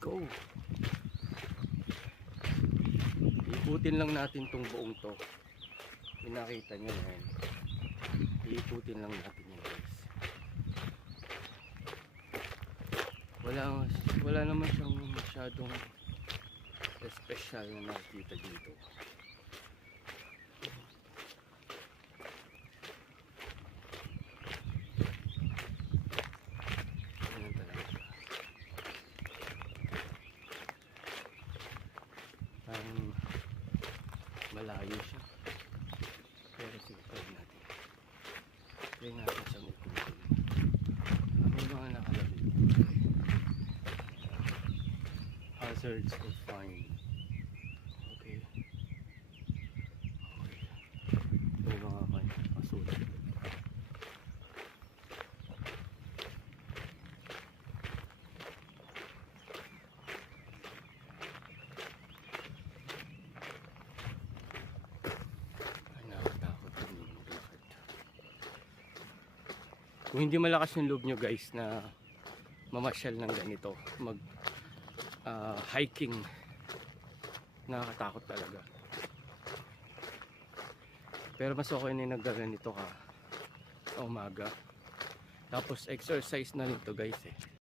go. Iikutin lang natin tong buong to. Pinakita nyo na yan. Iikutin lang natin yan guys. Wala naman siyang masyadong special na nakikita dito. Ganun talaga. Parang malayo siya. Pero sige, try natin. Try natin siyang ikutin. May mga nakalagay. Hazards of fine. Okay. May mga kasulat. Nakakatakot yung maglakad. Kung hindi malakas yung loob nyo guys na mamasyal ng ganito, hiking, nakakatakot talaga. Pero mas okay na yung naggaganito ka sa umaga. Tapos exercise na rin to guys eh.